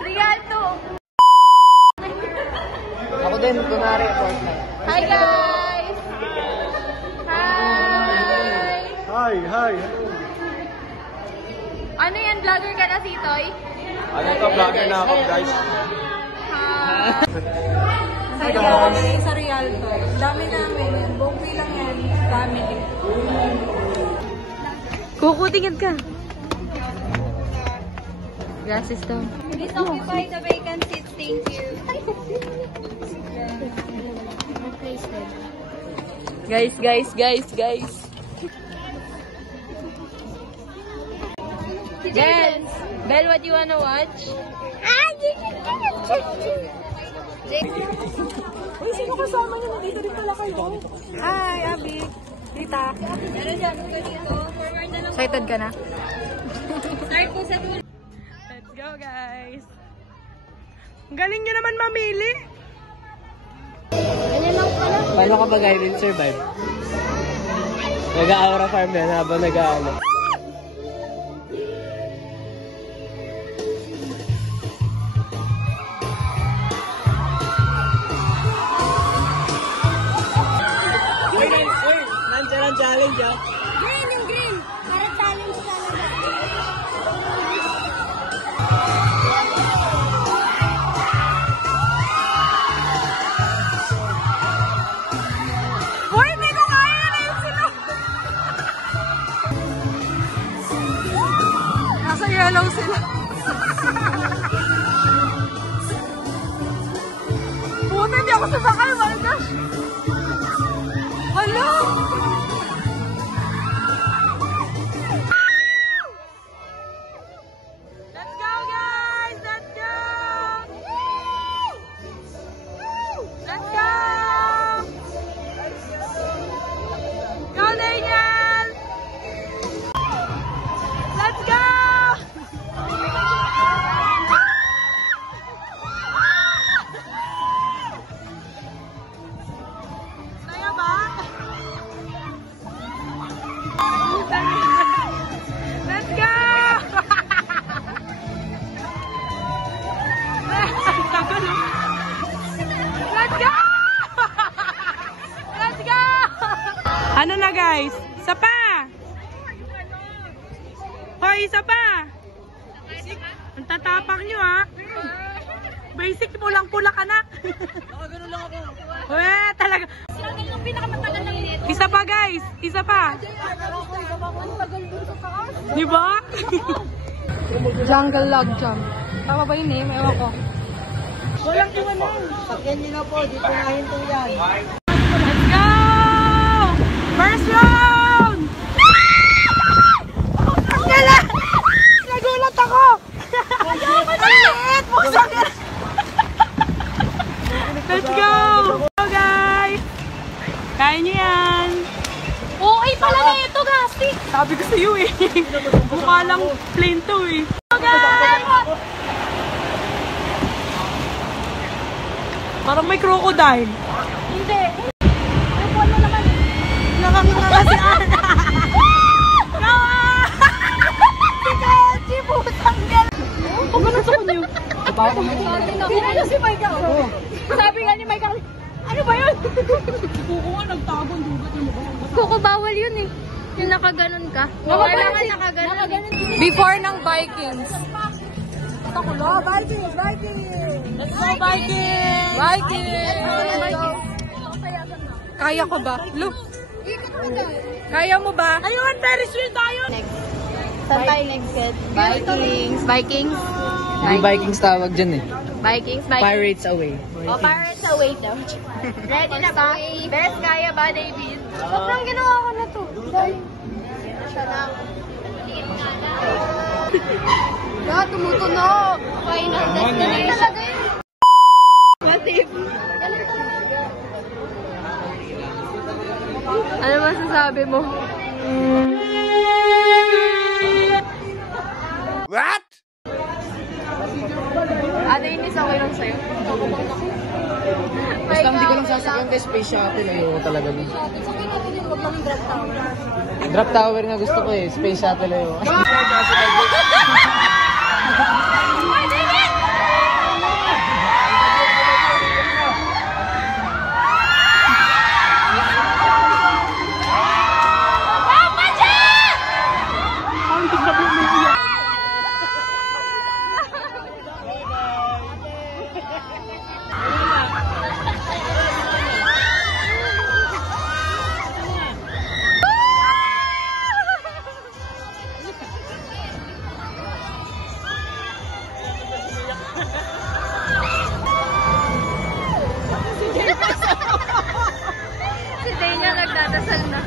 Real to. Ako din, kunwari, Fortnite. Hi guys! Hi! Hi, hi. Ano yan? Vlogger ka na, Sitoy? Ano to, vlogger na ako, guys. Hi guys! Sa Real to. Dami namin. Bongwi lang yan. Family. Kukutingin ka. Glasses daw. Please occupy the vacant seats. Thank you. Guys. Belle, what you wanna watch? Uy, sino kasama niyo? Nandito rin pala kayo. Hi, Abby. Tita. Excited ka na? Start po sa dulo. Let's go, guys. Ang galing niyo naman mamili. Paano ka ba guys will survive? Nag-aura farm yan habang nag-aano. Nandiyan ang challenge ah. Green, yung green. Para challenge talaga. Uy, hindi ko kaya na yun sila. Nasa yellow sila. Puta, hindi ako sasakay. My gosh. Hello. Let's go, guys. Let's go. Let's go. Go, Daniel! Let's go! Saya ba? Let's go! Let's go! Let's go! Ano na guys? Isa pa! Hoy, isa pa! Ang tatapak nyo ha! Basic, pulang-pula ka na! Nakagano lang ako. Weh, talaga! Isa pa guys! Isa pa! Diba? Jungle log jump. Tama ba yun eh? Ewan ko. Walang iwan na! Sakyan nyo na po, dito na hinto yan. Let's go! First round! Ang galang! Nagulat ako! Ayoko na! Pusang galang! Let's go! Go guys! Kaya nyo yan! Okay pala na ito, Gasti. Sabi ko sa'yo eh. Mukha lang plain to eh. Go guys! Parang may crocodile. Hindi. Ano naman? Nakakanga si Ana. Si Kachi, putang galang. Huwag ka na sa kanyo. Ano si Michael? Sabi nga ni Michael, ano ba yun? Kuko nga nagtago ang dugat mo. Kuko, bawal yun eh. Yung nakaganon ka. Wala nga nakaganon. Before ng Vikings. Vikings! Let's go Vikings! Vikings! Kaya ko ba? Look! Kaya mo ba? Ayun, Ferris wheel tayo! Saan tayo next set? Vikings? Yung Vikings tawag dyan eh. Vikings? Pirates away. Oh, Pirates away daw. Ready na ba? Best, kaya ba, David? Sobrang ginawa ko na to. Siya lang. Tumutunog! Final destination. Talaga yun. What if? Ano masasabi mo? What? Ate, inis okay lang sa'yo? Basta hindi ko lang sasakyan kay Space Shuttle. Ayoko talaga din. Sakay natin yung huwag lang drop tower. Drop tower nga gusto ko eh. Space Shuttle ayoko. Si Dania nagdadasal na.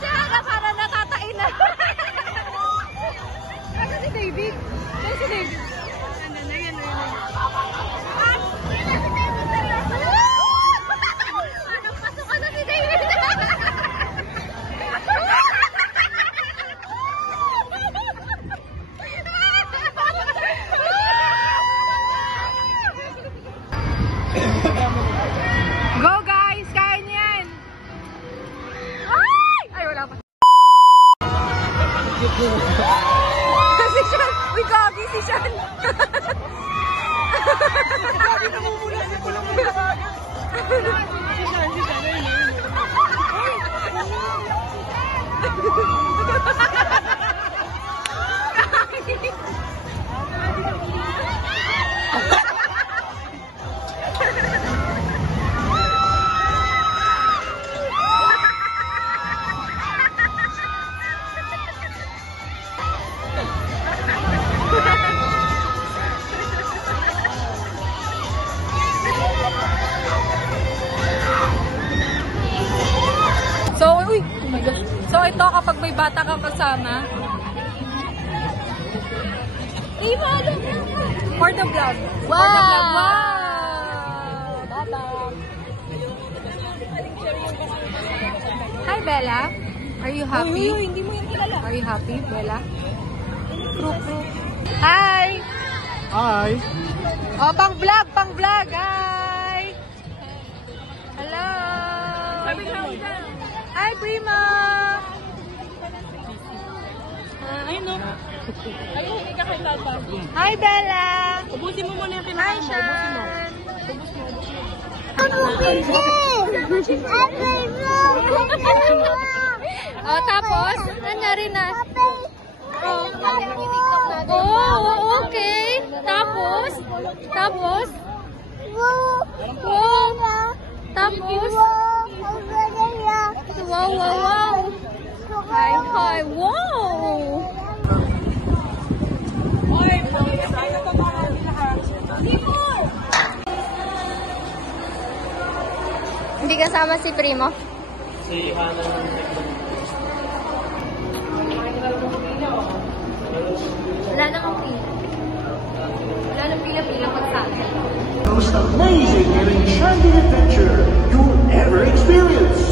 Siya para natatain na. Ano si David? Ano si David? Ano na yan? Anong pasukan na si David? Go guys! Kaya niyo yan! Ay! Ay, wala pa. Si Sean! Uy, gagi si Sean! Gagi na mumula niya po lang mula agad. Si Sean, So, uy, oh my gosh. So, ito kapag may bata kang kasama. For the vlog. Wow! For the vlog. Wow! Hi, Bella. Are you happy? Hindi mo yung kilala. Are you happy, Bella? Hi! Hi! Oh, pang vlog! Pang vlog! Hi! Hello! Hi, Prima! Ayun no. Ayun, hindi ka kay Tata. Hi, Bella! Ubusin mo muna yung Hi, pinaka mo. Sean! Oh, tapos, nangyari na. Oh, okay. Tapos, tapos, wow, wow, wow. Hi, hi, wow. Hindi kasama si Primo? Si Hana. Wala na kang pila. Wala na pila-pila pagsabi. Most amazing and enchanting adventure you'll ever experience.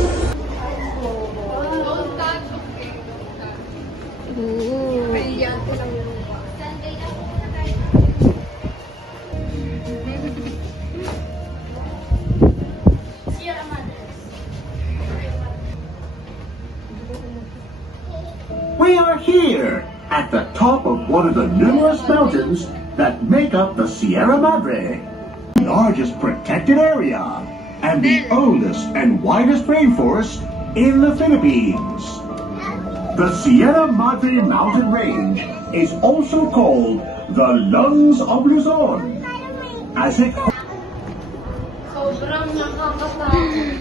We are here at the top of one of the numerous mountains that make up the Sierra Madre, the largest protected area and the oldest and widest rainforest in the Philippines. The Sierra Madre mountain range is also called the Lungs of Luzon, as it Sobrang nakakatakot.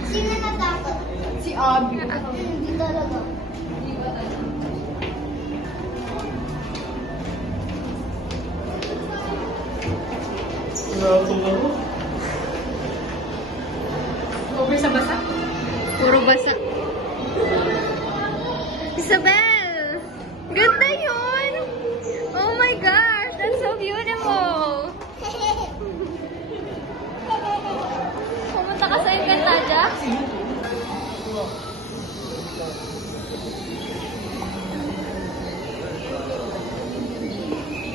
Sino natakot? Si Abby. Hindi talaga. Over sa basa? Puro basa. Isabel! Ganda yun! Oh my gosh! That's so beautiful! Pumunta ka sa Encantadia?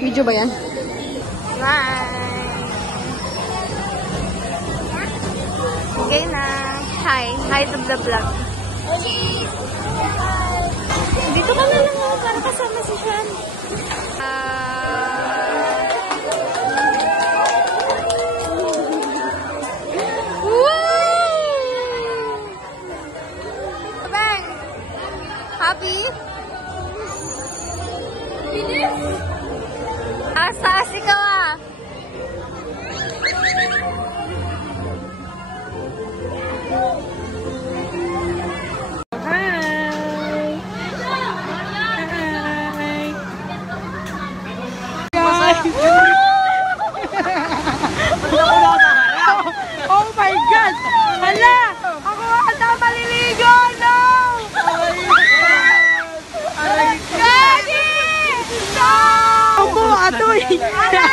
Video ba yan? Bye! Okay na. Hi. Hi to the vlog. Dito ka na lang ako para kasama si Sean. Bang! Happy? Asa ikaw ah. Ay!